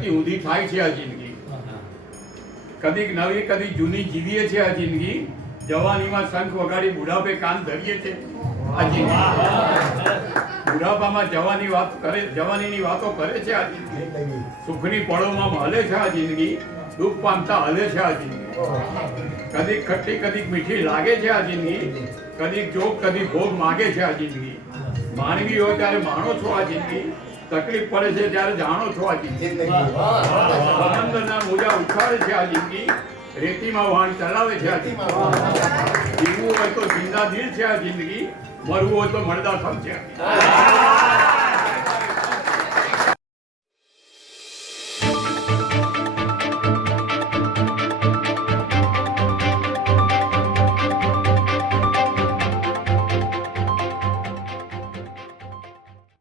ટકી ઊંધી થાય છે આ જિંદગી. કદીક નવી, કદી જૂની જીવીએ છે આ જિંદગી. જવાનીમાં શંખ વગાડી બુઢાપે કાન ધરીએ છે આ જિંદગી. બુઢાપામાં જવાની વાત કરે, જવાનીની વાતો કરે છે આ જિંદગી. સુખની પળોમાં હલે છે આ જિંદગી. દુઃખ પામતા હલે છે આ જિંદગી. કદીક ખટ્ટી કદીક મીઠી લાગે છે આ જિંદગી. કદીક જોગ કદી ભોગ માગે છે આ જિંદગી. માનવી હોય ત્યારે માણો છો આ જિંદગી તકલીફ પડે છે ત્યારે જાણો છો આ જિંદગી. સમંદરના મોજા ઉછાળે છે આ જિંદગી. રેતીમાં વાહન ચલાવે છે આ જિંદગી. જીવવું હોય તો જિંદા દિલ છે આ જિંદગી. મરવું હોય તો મરદા સમ છે.